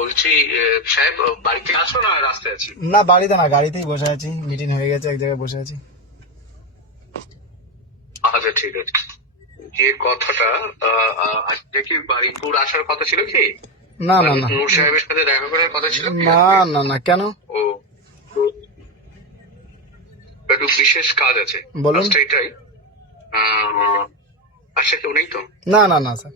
বলছি সাহেব, বাড়িতে আছো না রাস্তায় আছি? না বাড়িতে না, গাড়িতেই বসে আছি, মিটিং হয়ে গেছে, এক জায়গায় বসে আছি। আচ্ছা ঠিক আছে। যে কথাটা, আজকে কি বাড়িপুর আসার কথা ছিল কি? না না না নূর সাহেবের সাথে দেখা করার কথা ছিল কি না আজকে? না না কেন ও, তো একটু বিশেষ কাজ আছে। বলুন। কাজটা এটাই, আশা কেউ নেই তো? না না না স্যার।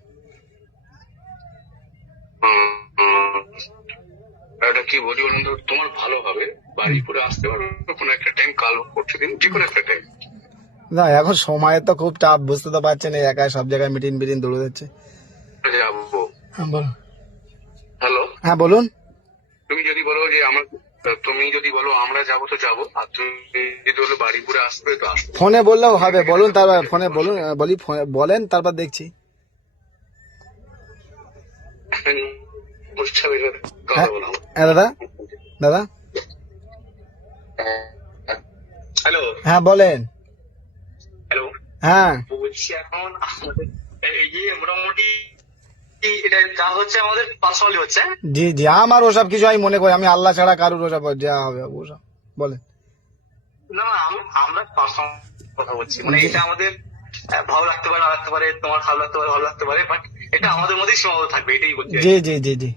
এটা কি বলি বলুন তো, তোমার ভালো হবে বাড়িপুরে আসতে পারো কোনো একটা টাইম, কাল পরশু দিন, যে কোনো একটা টাইম। না এখন সময়ের তো খুব চাপ, বুঝতে তো পারছেন, এই একা সব জায়গায় মিটিং মিটিং দৌড়ে যাচ্ছে। যাবো। হ্যাঁ বলুন। হ্যালো, হ্যাঁ বলুন। তুমি যদি বলো যে আমার, তুমি যদি বলো আমরা যাবো তো যাবো, আর তুমি যদি বলো বাড়িপুরে আসবে তো আসবো। ফোনে বললেও হবে, বলুন তারপর ফোনে বলুন, বলেন তারপর দেখছি। বুঝতে হবে কথা হ্যাঁ বলো। হ্যাঁ দাদা, দাদা হ্যালো হ্যাঁ বলেন। হ্যালো, হ্যাঁ বলছি এখন আমাদের এই যে মোটামুটি এটা যা হচ্ছে আমাদের পার্সোনালি হচ্ছে। জি জি, আমার ওসব কিছু আমি মনে করি, আমি আল্লাহ ছাড়া কারুর ওসব যা হবে ওসব বলেন। না না, আমরা পার্সোনাল কথা বলছি, মানে জি এটা আমাদের ভালো লাগতে পারে, না লাগতে পারে, তোমার খারাপ লাগতে পারে, ভালো লাগতে পারে, বাট এটা আমাদের মধ্যেই সীমাবদ্ধ থাকবে, এটাই বলছি। জি জি জি জি।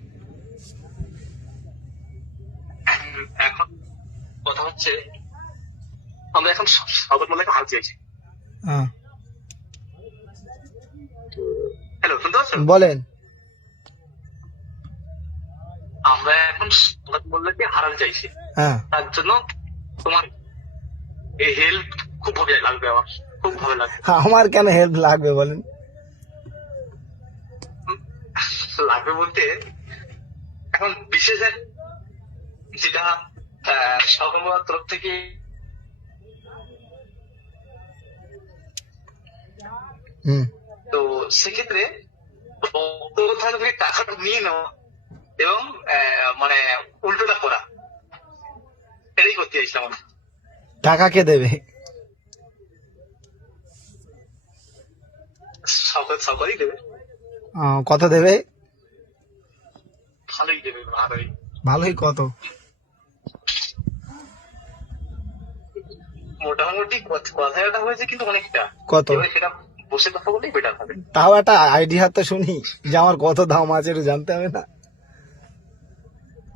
এখন কথা হচ্ছে, আমরা এখন সবার মধ্যে হাল চেয়েছি। হ্যাঁ হ্যালো, শুনতে পাচ্ছ? বলেন। আমরা এখন সবার মধ্যে হারাল চাইছি। হ্যাঁ তার জন্য তোমার এই হেল্প খুব ভালো লাগবে, আমার খুব ভালো লাগবে। আমার কেন হেল্প লাগবে বলেন। লাগবে বলতে, এখন বিশেষ এক যেটা সহকর্মীর তরফ থেকে, হুম তো সেক্ষেত্রে বক্তব্য থেকে টাকাটা নিয়ে নেওয়া এবং মানে উল্টোটা করা, এটাই করতে চাইছিলাম আমি। টাকা কে দেবে? সকলেই দেবে, কত দেবে? ভালোই দেবে, ভালোই। ভালোই কত? মোটামুটি কথাটা হয়েছে কিন্তু অনেকটা। কত? এবার সেটা বসে কথা বললেই বেটার হবে। তাও একটা আইডিয়া তো শুনি, যে আমার কত দাম আছে একটু জানতে হবে না?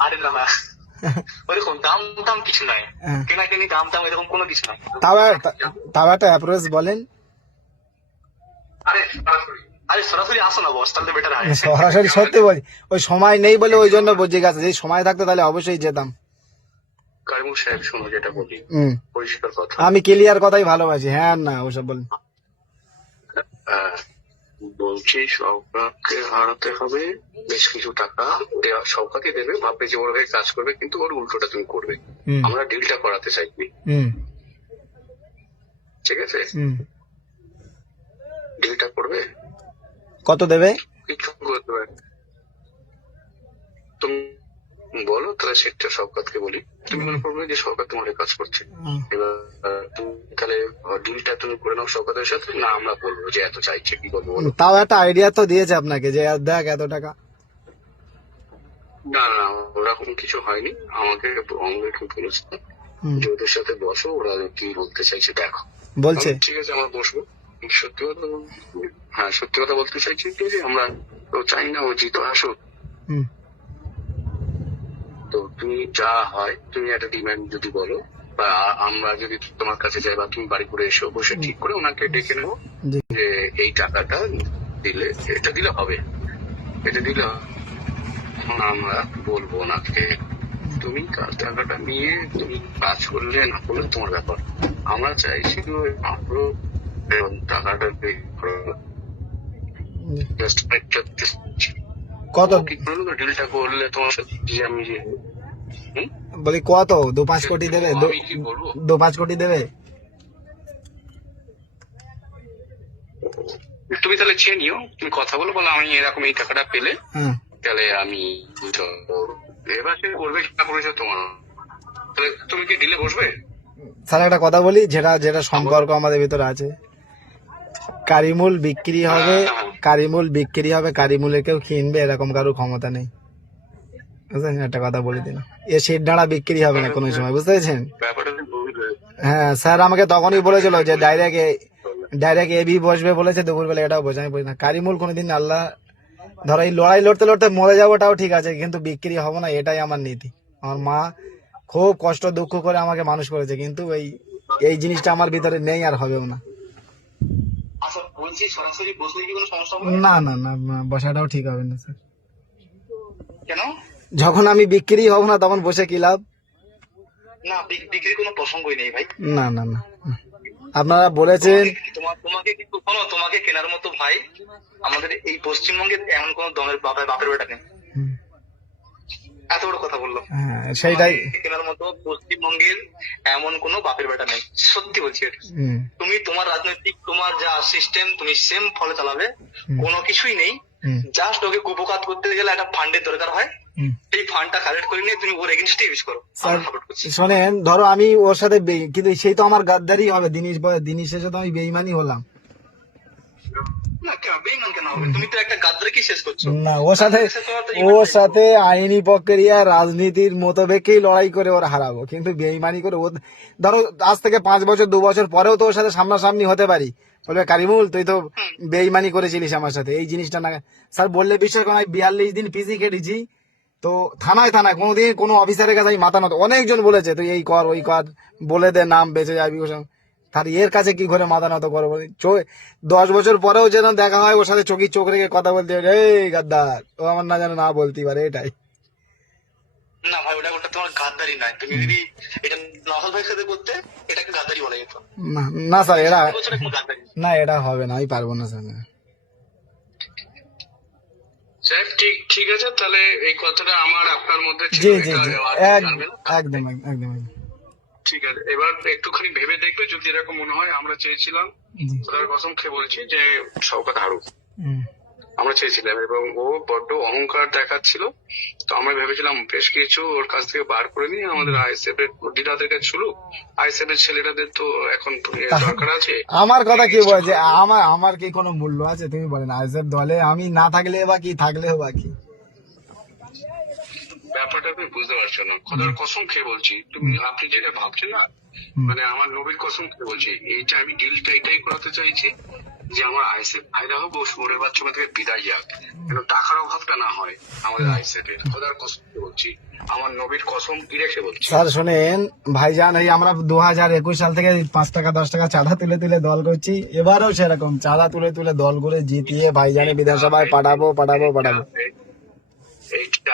আরে না না, ওরকম দাম দাম কিছু নাই, হ্যাঁ। কেনাকানি দাম দাম এরকম কোনো কিছু নাই। তাও একটা অ্যাপ্রোচ বলেন। আরে সরাসরি, আরে সরাসরি আসো না বস, তাহলে বেটার হয়। সরাসরি সত্যি বলি, ওই সময় নেই বলে ওই জন্য বুঝে গেছে, যদি সময় থাকতো তাহলে অবশ্যই যেতাম। কারিমুল সাহেব, শোনো যেটা বলি, পরিষ্কার কথা, আমি ক্লিয়ার কথাই ভালোবাসি, হ্যাঁ না ওসব বলেন। বলছি সৌকাকে হারাতে হবে, বেশ কিছু টাকা দেওয়া সৌকাকে দেবে, ভাববে যে ওর হয়ে কাজ করবে, কিন্তু ওর উল্টোটা তুমি করবে। হুম আমরা ডিলটা করাতে চাইছি, হুম ঠিক আছে? হুম। ডিলটা করবে, কত দেবে? কিছু করতে পারে, তুমি বলো, তাহলে সেটা সৌকাতকে বলি। তুমি মনে করবে যে সৌকাত তোমার হয়ে কাজ করছে, এবার তুমি তাহলে ডিলটা তুমি করে নাও সৌকাতের সাথে, না আমরা বলবো যে এত চাইছে, কি বলবো বলো? তাও একটা আইডিয়া তো দিয়েছে আপনাকে, যে দেখ এত টাকা। না না, ওরকম কিছু হয়নি, আমাকে একটু বলেছে যে ওদের সাথে বসো, ওরা কি বলতে চাইছে দেখো। বলছে ঠিক আছে, আমরা বসবো। সত্যি কথা হ্যাঁ, সত্যি কথা বলতে চাইছি যে আমরা তো চাই না ও জিতো আসুক। হুম তো তুমি যা হয়, তুমি একটা ডিমান্ড যদি বলো, বা আমরা যদি তোমার কাছে যাই, বা তুমি বাড়ি করে এসো, বসে ঠিক করে ওনাকে ডেকে নেবো জি যে এই টাকাটা দিলে, এটা দিলে হবে, এটা দিলে আমরা বলবো ওনাকে, তুমি টাকাটা নিয়ে তুমি কাজ করলে না করলে তোমার ব্যাপার। আমরা চাইছি আরো টাকাটা pay করো। জি। Just একটা কত কি করলো ডিলটা করলে তোমার সাথে যে আমি যে বলি, কত 2-5 কোটি দেবে? আমি কি বলবো, 2-5 কোটি দেবে? তুমি তাহলে চেয়ে নিও, তুমি কথা বলো, বলো আমি এরকম এই টাকাটা পেলে হ্যাঁ তাহলে আমি এবার সে করবে কিনা করেছো তোমার, তাহলে তুমি কি ডিলে বসবে? স্যার একটা কথা বলি, যেটা যেটা সম্পর্ক আমাদের ভিতরে আছে, কারিমুল বিক্রি হবে, কারিমুল বিক্রি হবে, কারিমুলের কেউ কিনবে এরকম কারোর ক্ষমতা নেই। বুঝলেন, একটা কথা বলে দিলাম, এ সিট ডাঁড়া বিক্রি হবে না কোনো সময়, বুঝতে পেরেছেন? ব্যাপারটা তুমি গভীর হয়ে হ্যাঁ, স্যার আমাকে তখনই বলেছিল যে ডাইরেক্ট এবি বসবে বলেছে দুপুরবেলা, এটাও বোঝা, আমি বলি না কারিমুল কোনোদিন আল্লাহ, ধরো এই লড়াই লড়তে লড়তে মরে যাবোটাও ঠিক আছে, কিন্তু বিক্রি হবো না, এটাই আমার নীতি। আমার মা খুব কষ্ট দুঃখ করে আমাকে মানুষ করেছে, কিন্তু এই জিনিসটা আমার ভিতরে নেই আর হবেও না। আচ্ছা বলছি, সরাসরি বসলে কি কোনো সমস্যা হবে? না না না না, বসাটাও ঠিক হবে না স্যার। কেন? যখন আমি বিক্রি হব না তখন বসে কি লাভ? না, বিক্রির কোনো প্রসঙ্গই নেই ভাই। না না না না। আপনারা বলেছেন, তোমাকে কিন্তু শোনো, তোমাকে কেনার মতো ভাই আমাদের এই পশ্চিমবঙ্গে এমন কোন দমের বাপের বেটা নেই। হুম, এত বড় কথা বললো। হ্যাঁ সেইটাই। তোমাকে কেনার মতো পশ্চিমবঙ্গের এমন কোন বাপের বেটা নেই, সত্যি বলছি এটা। হুম, তুমি তোমার রাজনৈতিক, তোমার যা সিস্টেম, তুমি সেম ফলে চালাবে, হুম, কোনো কিছুই নেই। হুম, জাস্ট ওকে কুপকাত করতে গেলে একটা ফান্ডের দরকার হয়, হুম। এই ফান্ডটা কালেক্ট করে নিয়ে তুমি ওর এগেনস্টে ইউজ করো। স্যার আমরা সাপোর্ট করছি। শোনেন, ধরো আমি ওর সাথে কিন্তু সেই তো আমার গাদ্দারি হবে, দিনের শেষে তো আমি বেইমানি হলাম না কেন বেইমান কেন হবে? তুমি তো একটা গাদ্দারকে শেষ করছো। না। ওর সাথে আইনি প্রক্রিয়া রাজনীতির মতভেদকেই লড়াই করে ওর হারাবো, কিন্তু বেইমানি করে ও, ধরো আজ থেকে 5 বছর 2 বছর পরেও তো ওর সাথে সামনাসামনি হতে পারি, বলবে কারিমুল তুই তো বেইমানি করেছিলিস আমার সাথে, এই জিনিসটা না। স্যার বললে বিশ্বাস করেন, আমি 42 দিন পিসি কেটেছি, তো থানায় কোনোদিন কোনো অফিসারের কাছে আমি মাথা নত, অনেকজন বলেছে তুই এই কর ওই কর, বলে দে নাম বেঁচে যাবি, ওসব তার এর কাছে কি করে মাথা নত করবো? 10 বছর পরেও যেন দেখা হয় ওর সাথে চোখে চোখ রেখে কথা বলতে হবে, এই গাদ্দার, ও আমার না যেন না বলতে পারে, এটাই। না ভাই, ওটা তোমার গাদ্দারি নয়। তুমি যদি এটা নকল ভাইয়ের সাথে করতে, এটাকে গাদ্দারি বলা যেত। না না স্যার, বছর কোনো গাদ্দারি না এটা হবে না, আমি পারবো না স্যার। স্যার ঠিক আছে, তাহলে এই কথাটা আমার আপনার মধ্যে ছিল, জি জি এটা জি, আর কেউ একদম জানবে না। একদম একদম। ঠিক আছে, এবার একটুখানি ভেবে দেখবে, যদি এরকম মনে হয়। আমরা চেয়েছিলাম, জি, খোদার কসম খেয়ে বলছি, যে শওকত হারুক। হুম, আমরা চেয়েছিলাম, এবং ও বড্ড অহংকার দেখাচ্ছিল। তো আমরা ভেবেছিলাম বেশ কিছু ওর কাছ থেকে বার করে নিয়ে আমাদের আইএসএফ এর দিদাদের কাছে ছিল, আইএসএফ এর ছেলেটাদের তো এখন দরকার আছে। আমার কথা কি বলছে, আমার কি কোনো মূল্য আছে তুমি বলেন? আইএসএফ দলে আমি না থাকলে বা কি, থাকলেও বা কি? ব্যাপারটা তুমি বুঝতে পারছো না, খোদার কসম খেয়ে বলছি। আপনি যেটা ভাবছেন না, মানে আমার নবীর কসম খেয়ে বলছি, এইটা আমি ডিলটা এটাই করাতে চাইছি যে আমার আইএসএফ ভাইরা হোক, ও সুরের বাচ্চা থেকে বিদায় যাক, যেন টাকার অভাবটা না হয় আমাদের আইএসএফ এর। খোদার কসম খেয়ে বলছি, আমার নবীর কসম কি রেখে বলছি। স্যার শোনেন ভাইজান, এই আমরা 2021 সাল থেকে 5 টাকা 10 টাকা চাঁদা তুলে তুলে দল করছি, এবারও সেরকম চাঁদা তুলে তুলে দল করে জিতিয়ে ভাইজানে বিধানসভায় পাঠাবো। এইটা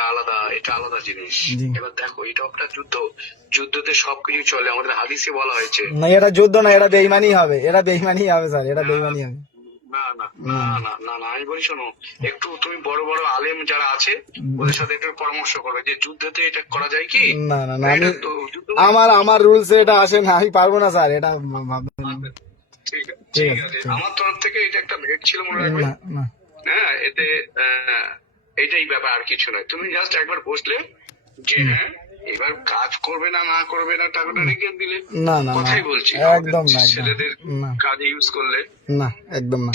আলাদা জিনিস। জি। এবার দেখো, এটা একটা যুদ্ধতে সবকিছু চলে, আমাদের হাদিসে বলা হয়েছে। না এটা যুদ্ধ না, এটা বেইমানি হবে, স্যার, এটা বেইমানি হবে। না না না না না না, আমি বলি শোনো, একটু তুমি বড় বড় আলেম যারা আছে ওদের সাথে একটু পরামর্শ করবে যে যুদ্ধতে এটা করা যায় কি। না না না, এটা আমি তো যুদ্ধ। আমার রুলস এটা আসে না, আমি পারবো না স্যার, এটা ঠিক আছে, আমার তরফ থেকে এটা একটা ভেট ছিল, মনে রাখবে। না না হ্যাঁ, এতে এটাই ব্যাপার, আর কিছু নয়। তুমি জাস্ট একবার বসলে যে হ্যাঁ এবার কাজ করবে না করবে না, টাকাটা রেখে দিলে। না না না, কথাই বলছি, একদম না, ছেলেদের না কাজে ইউজ করলে। না, একদম না।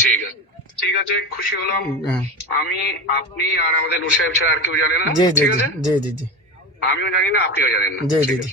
ঠিক আছে, খুশি হলাম। হ্যাঁ। আমি, আপনি আর আমাদের নুসাহেব ছাড়া আর কেউ জানে না। জি জি ঠিক জি আছে, জি জি জি আমিও জানি না, আপনিও জানেন না। জি ঠিক জি আছে। জি।